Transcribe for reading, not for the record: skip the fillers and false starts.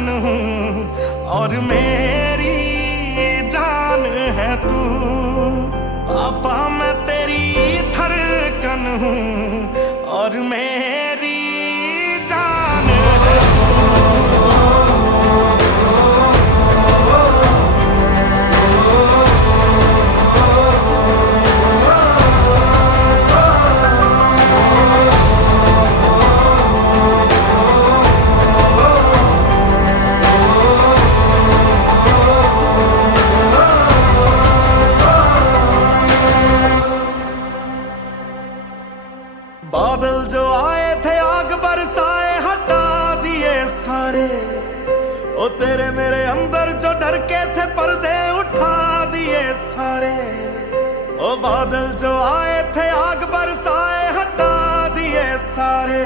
धड़कन हूँ और मेरी जान है तू। पापा मैं तेरी धड़कन हूँ और मेरी जान है बादल जो आए थे आग बरसाए हटा दिए सारे। ओ तेरे मेरे अंदर जो डर के थे पर्दे उठा दिए सारे। ओ बादल जो आए थे आग बरसाए हटा दिए सारे।